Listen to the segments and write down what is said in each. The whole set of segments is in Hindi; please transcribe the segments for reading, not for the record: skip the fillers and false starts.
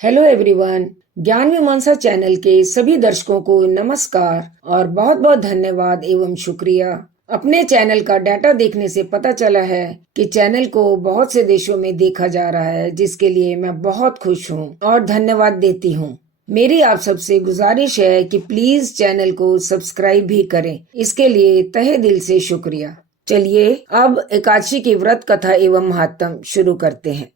Hello everyone. ज्ञान मीमांसा चैनल के सभी दर्शकों को नमस्कार और बहुत बहुत धन्यवाद एवं शुक्रिया। अपने चैनल का डाटा देखने से पता चला है कि चैनल को बहुत से देशों में देखा जा रहा है, जिसके लिए मैं बहुत खुश हूँ और धन्यवाद देती हूँ। मेरी आप सबसे गुजारिश है कि प्लीज चैनल को सब्सक्राइब भी करें। इसके लिए तहे दिल से शुक्रिया। चलिए अब एकादशी की व्रत कथा एवं महात्म शुरू करते हैं।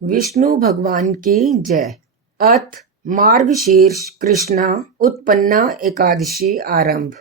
विष्णु भगवान की जय। अथ मार्गशीर्ष कृष्णा उत्पन्ना एकादशी आरंभ।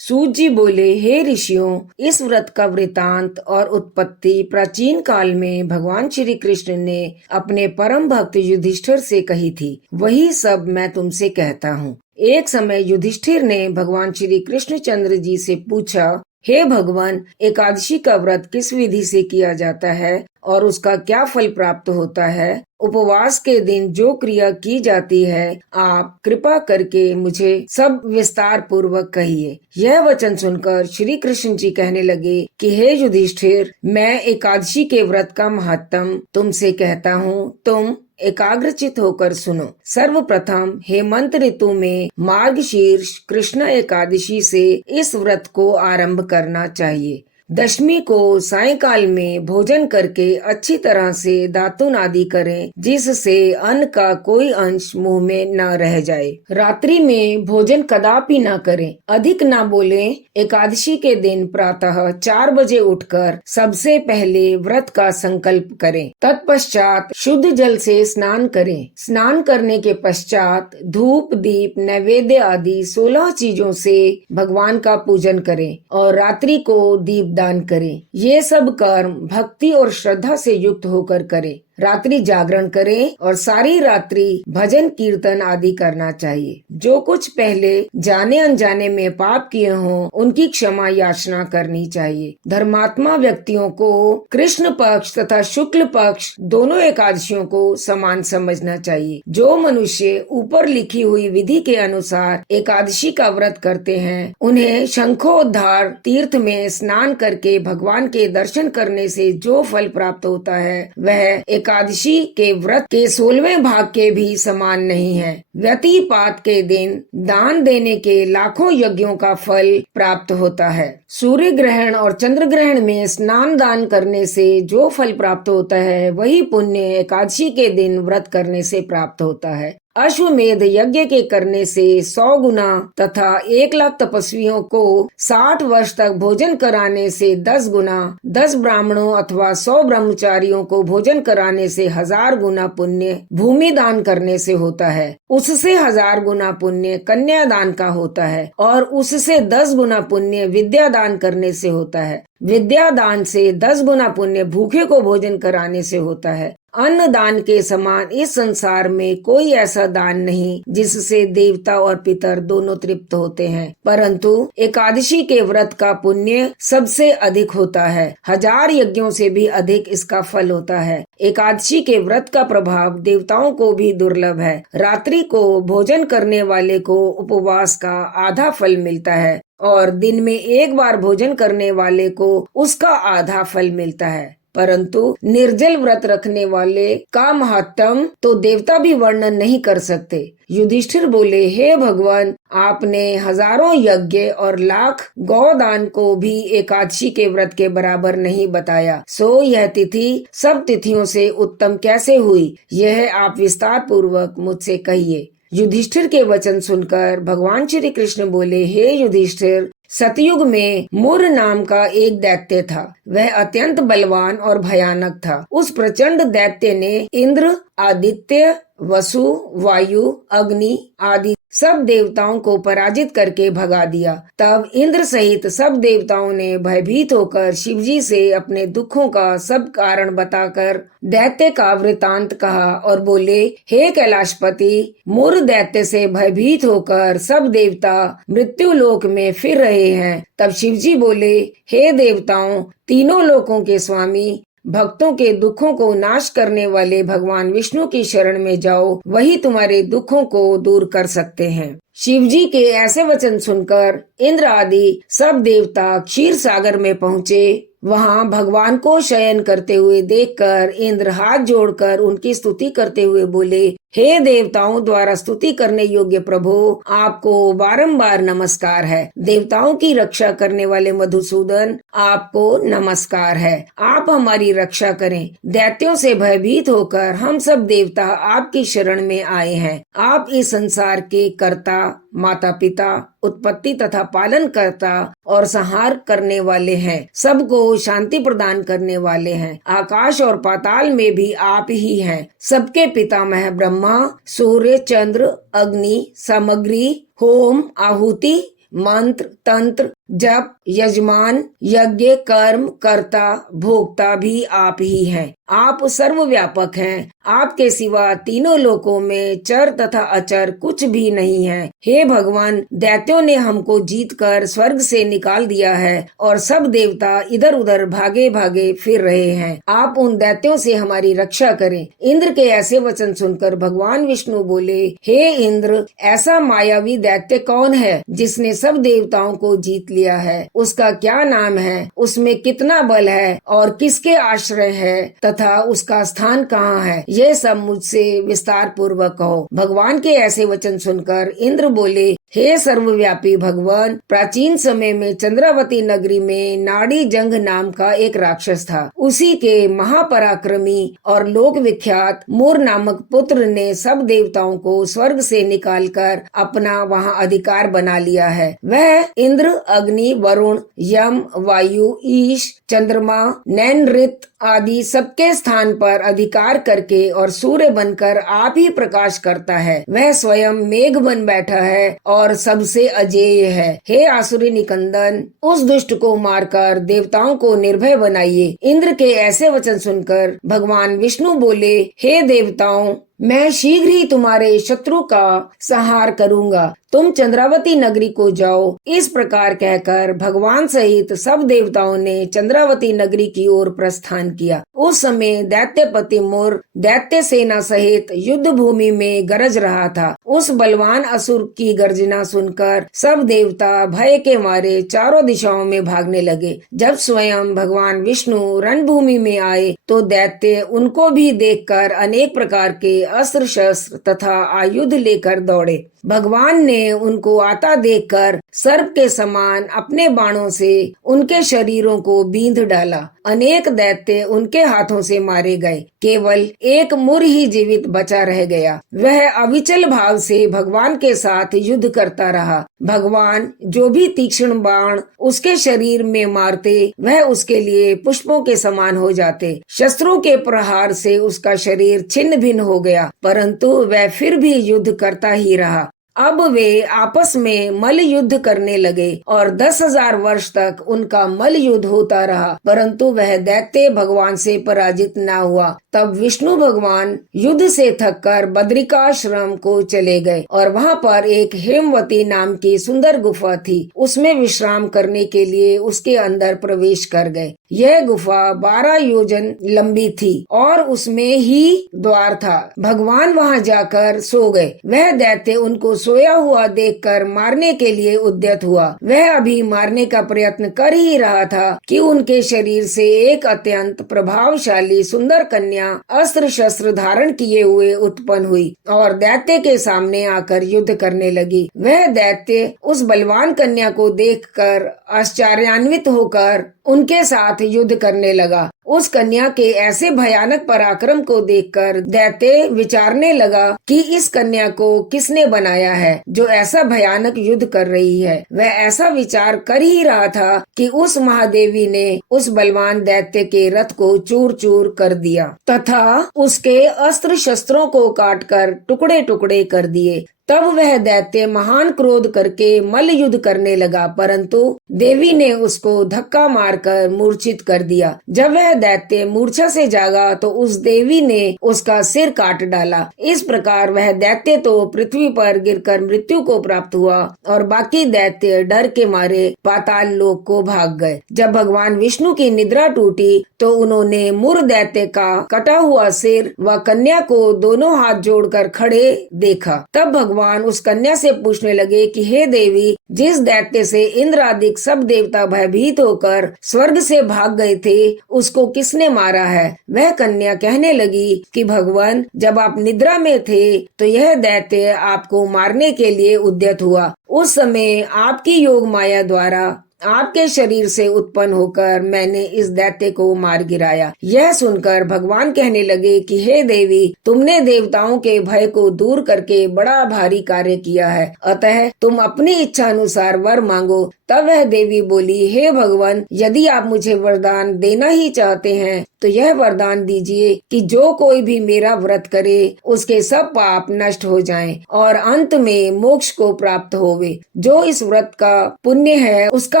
सूत जी बोले, हे ऋषियों, इस व्रत का वृतांत और उत्पत्ति प्राचीन काल में भगवान श्री कृष्ण ने अपने परम भक्त युधिष्ठिर से कही थी। वही सब मैं तुमसे कहता हूँ। एक समय युधिष्ठिर ने भगवान श्री कृष्णचंद्र जी से पूछा, हे भगवान, एकादशी का व्रत किस विधि से किया जाता है और उसका क्या फल प्राप्त होता है? उपवास के दिन जो क्रिया की जाती है, आप कृपा करके मुझे सब विस्तार पूर्वक कहिए। यह वचन सुनकर श्री कृष्ण जी कहने लगे कि हे युधिष्ठिर, मैं एकादशी के व्रत का महत्तम तुमसे कहता हूँ। तुम एकाग्रचित होकर सुनो। सर्वप्रथम हेमंत ऋतु में मार्गशीर्ष कृष्ण एकादशी से इस व्रत को आरंभ करना चाहिए। दशमी को सायंकाल में भोजन करके अच्छी तरह से दातुन आदि करें, जिससे अन्न का कोई अंश मुंह में न रह जाए। रात्रि में भोजन कदापि न करें, अधिक न बोलें। एकादशी के दिन प्रातः 4 बजे उठकर सबसे पहले व्रत का संकल्प करें। तत्पश्चात शुद्ध जल से स्नान करें। स्नान करने के पश्चात धूप दीप नैवेद्य आदि 16 चीजों से भगवान का पूजन करें और रात्रि को दीप दान करें। ये सब कर्म भक्ति और श्रद्धा से युक्त होकर करें। रात्रि जागरण करें और सारी रात्रि भजन कीर्तन आदि करना चाहिए। जो कुछ पहले जाने अनजाने में पाप किए हों, उनकी क्षमा याचना करनी चाहिए। धर्मात्मा व्यक्तियों को कृष्ण पक्ष तथा शुक्ल पक्ष दोनों एकादशियों को समान समझना चाहिए। जो मनुष्य ऊपर लिखी हुई विधि के अनुसार एकादशी का व्रत करते हैं, उन्हें शंखोद्धार तीर्थ में स्नान करके भगवान के दर्शन करने से जो फल प्राप्त होता है, वह एकादशी के व्रत के 16वें भाग के भी समान नहीं है। व्यतिपात के दिन दान देने के लाखों यज्ञों का फल प्राप्त होता है। सूर्य ग्रहण और चंद्र ग्रहण में स्नान दान करने से जो फल प्राप्त होता है, वही पुण्य एकादशी के दिन व्रत करने से प्राप्त होता है। अश्वमेध यज्ञ के करने से 100 गुना तथा 1 लाख तपस्वियों को 60 वर्ष तक भोजन कराने से 10 गुना, 10 ब्राह्मणों अथवा 100 ब्रह्मचारियों को भोजन कराने से 1000 गुना पुण्य भूमि दान करने से होता है। उससे 1000 गुना पुण्य कन्या दान का होता है और उससे 10 गुना पुण्य विद्या दान करने से होता है। विद्या दान से 10 गुना पुण्य भूखे को भोजन कराने से होता है। अन्न दान के समान इस संसार में कोई ऐसा दान नहीं जिससे देवता और पितर दोनों तृप्त होते हैं, परंतु एकादशी के व्रत का पुण्य सबसे अधिक होता है। 1000 यज्ञों से भी अधिक इसका फल होता है। एकादशी के व्रत का प्रभाव देवताओं को भी दुर्लभ है। रात्रि को भोजन करने वाले को उपवास का आधा फल मिलता है और दिन में एक बार भोजन करने वाले को उसका आधा फल मिलता है, परंतु निर्जल व्रत रखने वाले का महत्तम तो देवता भी वर्णन नहीं कर सकते। युधिष्ठिर बोले, हे भगवान, आपने हजारों यज्ञ और लाख गौदान को भी एकादशी के व्रत के बराबर नहीं बताया, सो यह तिथि सब तिथियों से उत्तम कैसे हुई? यह आप विस्तार पूर्वक मुझसे कहिए। युधिष्ठिर के वचन सुनकर भगवान श्री कृष्ण बोले, हे युधिष्ठिर, सतयुग में मुर नाम का एक दैत्य था। वह अत्यंत बलवान और भयानक था। उस प्रचंड दैत्य ने इंद्र, आदित्य, वसु, वायु, अग्नि आदि सब देवताओं को पराजित करके भगा दिया। तब इंद्र सहित सब देवताओं ने भयभीत होकर शिवजी से अपने दुखों का सब कारण बताकर दैत्य का वृतांत कहा और बोले, हे कैलाशपति, मुर दैत्य से भयभीत होकर सब देवता मृत्यु लोक में फिर रहे हैं। तब शिवजी बोले, हे देवताओं, तीनों लोकों के स्वामी, भक्तों के दुखों को नाश करने वाले भगवान विष्णु की शरण में जाओ, वही तुम्हारे दुखों को दूर कर सकते हैं। शिवजी के ऐसे वचन सुनकर इंद्र आदि सब देवता क्षीर सागर में पहुँचे। वहाँ भगवान को शयन करते हुए देखकर इंद्र हाथ जोड़कर उनकी स्तुति करते हुए बोले, हे देवताओं द्वारा स्तुति करने योग्य प्रभु, आपको बारंबार नमस्कार है। देवताओं की रक्षा करने वाले मधुसूदन, आपको नमस्कार है। आप हमारी रक्षा करें। दैत्यों से भयभीत होकर हम सब देवता आपकी शरण में आए हैं। आप इस संसार के कर्ता, माता पिता, उत्पत्ति तथा पालन करता और संहार करने वाले हैं। सबको शांति प्रदान करने वाले हैं। आकाश और पाताल में भी आप ही हैं। सबके पितामह ब्रह्मा, सूर्य, चंद्र, अग्नि, सामग्री, होम, आहुति, मंत्र, तंत्र, जप, यजमान, यज्ञ, कर्म, कर्ता, भोक्ता भी आप ही हैं। आप सर्वव्यापक हैं। आपके सिवा तीनों लोकों में चर तथा अचर कुछ भी नहीं है। हे भगवान, दैत्यों ने हमको जीतकर स्वर्ग से निकाल दिया है और सब देवता इधर उधर भागे भागे फिर रहे हैं। आप उन दैत्यों से हमारी रक्षा करें। इंद्र के ऐसे वचन सुनकर भगवान विष्णु बोले, हे इंद्र, ऐसा मायावी दैत्य कौन है जिसने सब देवताओं को जीत लिया है? उसका क्या नाम है? उसमें कितना बल है और किसके आश्रय है तथा उसका स्थान कहाँ है? ये सब मुझसे विस्तार पूर्वक कहो। भगवान के ऐसे वचन सुनकर इंद्र बोले, हे सर्वव्यापी भगवान, प्राचीन समय में चंद्रावती नगरी में नाड़ी जंग नाम का एक राक्षस था। उसी के महापराक्रमी और लोक विख्यात मूर नामक पुत्र ने सब देवताओं को स्वर्ग से निकालकर अपना वहां अधिकार बना लिया है। वह इंद्र, अग्नि, वरुण, यम, वायु, ईश, चंद्रमा, नैनऋत आदि सबके स्थान पर अधिकार करके और सूर्य बनकर आप ही प्रकाश करता है। वह स्वयं मेघ बन बैठा है और सबसे अजेय है। हे आसुरी निकंदन, उस दुष्ट को मारकर देवताओं को निर्भय बनाइए। इंद्र के ऐसे वचन सुनकर भगवान विष्णु बोले, हे देवताओं, मैं शीघ्र ही तुम्हारे शत्रु का संहार करूंगा। तुम चंद्रावती नगरी को जाओ। इस प्रकार कहकर भगवान सहित सब देवताओं ने चंद्रावती नगरी की ओर प्रस्थान किया। उस समय दैत्यपति मूर दैत्य सेना सहित युद्ध भूमि में गरज रहा था। उस बलवान असुर की गर्जना सुनकर सब देवता भय के मारे चारों दिशाओं में भागने लगे। जब स्वयं भगवान विष्णु रणभूमि में आए तो दैत्य उनको भी देखकर अनेक प्रकार के अस्त्र शस्त्र तथा आयुध लेकर दौड़े। भगवान ने उनको आता देखकर सर्प के समान अपने बाणों से उनके शरीरों को बींध डाला। अनेक दैत्य उनके हाथों से मारे गए। केवल एक मूर ही जीवित बचा रह गया। वह अविचल भाव से भगवान के साथ युद्ध करता रहा। भगवान जो भी तीक्ष्ण बाण उसके शरीर में मारते, वह उसके लिए पुष्पों के समान हो जाते। शस्त्रों के प्रहार से उसका शरीर छिन्न भिन्न हो गया, परंतु वह फिर भी युद्ध करता ही रहा। अब वे आपस में मल्ल युद्ध करने लगे और 10,000 वर्ष तक उनका मल्ल युद्ध होता रहा, परंतु वह दैत्य भगवान से पराजित न हुआ। तब विष्णु भगवान युद्ध से थककर बद्रिकाश्रम को चले गए और वहाँ पर एक हेमवती नाम की सुंदर गुफा थी। उसमें विश्राम करने के लिए उसके अंदर प्रवेश कर गए। यह गुफा 12 योजन लंबी थी और उसमें ही द्वार था। भगवान वहाँ जाकर सो गए। वह दैत्य उनको सोया हुआ देखकर मारने के लिए उद्यत हुआ। वह अभी मारने का प्रयत्न कर ही रहा था कि उनके शरीर से एक अत्यंत प्रभावशाली सुंदर कन्या अस्त्र शस्त्र धारण किए हुए उत्पन्न हुई और दैत्य के सामने आकर युद्ध करने लगी। वह दैत्य उस बलवान कन्या को देखकर आश्चर्यान्वित होकर उनके साथ युद्ध करने लगा। उस कन्या के ऐसे भयानक पराक्रम को देखकर दैत्य विचारने लगा कि इस कन्या को किसने बनाया है जो ऐसा भयानक युद्ध कर रही है। वह ऐसा विचार कर ही रहा था कि उस महादेवी ने उस बलवान दैत्य के रथ को चूर चूर कर दिया तथा उसके अस्त्र शस्त्रों को काटकर टुकड़े टुकड़े कर दिए। तब वह दैत्य महान क्रोध करके मल्ल युद्ध करने लगा, परंतु देवी ने उसको धक्का मारकर मूर्छित कर दिया। जब वह दैत्य मूर्छा से जागा तो उस देवी ने उसका सिर काट डाला। इस प्रकार वह दैत्य तो पृथ्वी पर गिरकर मृत्यु को प्राप्त हुआ और बाकी दैत्य डर के मारे पाताल लोक को भाग गए। जब भगवान विष्णु की निद्रा टूटी तो उन्होंने मूर दैत्य का कटा हुआ सिर व कन्या को दोनों हाथ जोड़कर खड़े देखा। तब भगवान भगवान उस कन्या से पूछने लगे कि हे देवी, जिस दैत्य से इंद्र आदि सब देवता भयभीत होकर स्वर्ग से भाग गए थे, उसको किसने मारा है? वह कन्या कहने लगी कि भगवान, जब आप निद्रा में थे तो यह दैत्य आपको मारने के लिए उद्यत हुआ। उस समय आपकी योग माया द्वारा आपके शरीर से उत्पन्न होकर मैंने इस दैत्य को मार गिराया। यह सुनकर भगवान कहने लगे कि हे देवी, तुमने देवताओं के भय को दूर करके बड़ा भारी कार्य किया है, अतः तुम अपनी इच्छा अनुसार वर मांगो। तब वह देवी बोली, हे भगवान, यदि आप मुझे वरदान देना ही चाहते हैं तो यह वरदान दीजिए कि जो कोई भी मेरा व्रत करे उसके सब पाप नष्ट हो जाएं और अंत में मोक्ष को प्राप्त होवे। जो इस व्रत का पुण्य है उसका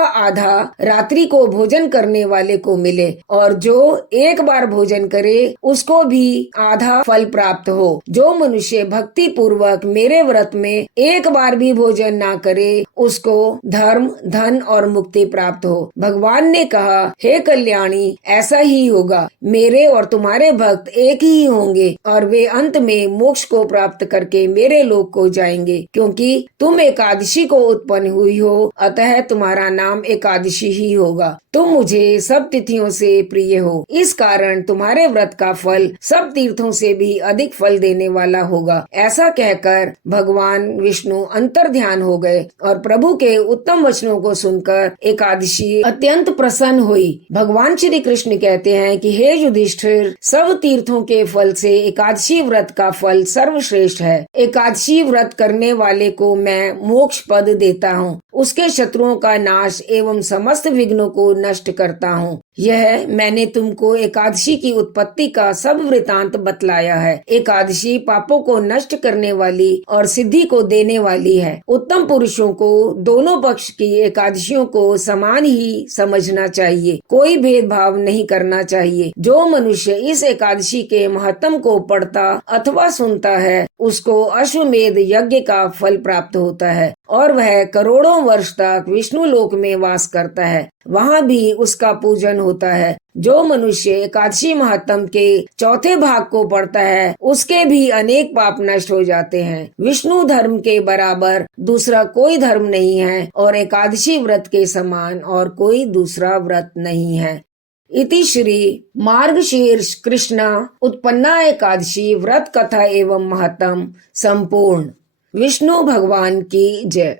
आधा रात्रि को भोजन करने वाले को मिले और जो एक बार भोजन करे उसको भी आधा फल प्राप्त हो। जो मनुष्य भक्ति पूर्वक मेरे व्रत में एक बार भी भोजन ना करे उसको धर्म, धन और मुक्ति प्राप्त हो। भगवान ने कहा, हे कल्याणी, ऐसा ही होगा। मेरे और तुम्हारे भक्त एक ही होंगे और वे अंत में मोक्ष को प्राप्त करके मेरे लोक को जाएंगे। क्योंकि तुम एकादशी को उत्पन्न हुई हो, अतः तुम्हारा नाम एकादशी ही होगा। तुम मुझे सब तिथियों से प्रिय हो, इस कारण तुम्हारे व्रत का फल सब तीर्थों से भी अधिक फल देने वाला होगा। ऐसा कहकर भगवान विष्णु अंतर ध्यान हो गए और प्रभु के उत्तम वचनों को सुनकर एकादशी अत्यंत प्रसन्न हुई। भगवान श्री कृष्ण कहते हैं कि हे युधिष्ठिर, सब तीर्थों के फल से एकादशी व्रत का फल सर्वश्रेष्ठ है। एकादशी व्रत करने वाले को मैं मोक्ष पद देता हूँ, उसके शत्रुओं का नाश एवं समस्त विघ्नों को नष्ट करता हूँ। यह मैंने तुमको एकादशी की उत्पत्ति का सब वृतांत बतलाया है। एकादशी पापों को नष्ट करने वाली और सिद्धि को देने वाली है। उत्तम पुरुषों को दोनों पक्ष की एकादशियों को समान ही समझना चाहिए, कोई भेदभाव नहीं करना चाहिए। जो मनुष्य इस एकादशी के महत्व को पढ़ता अथवा सुनता है उसको अश्वमेध यज्ञ का फल प्राप्त होता है और वह करोड़ों वर्ष तक विष्णु लोक में वास करता है, वहाँ भी उसका पूजन होता है। जो मनुष्य एकादशी महात्म के चौथे भाग को पढ़ता है उसके भी अनेक पाप नष्ट हो जाते हैं। विष्णु धर्म के बराबर दूसरा कोई धर्म नहीं है और एकादशी व्रत के समान और कोई दूसरा व्रत नहीं है। इति श्री मार्गशीर्ष कृष्णा उत्पन्ना एकादशी व्रत कथा एवं महत्म संपूर्ण। विष्णु भगवान की जय।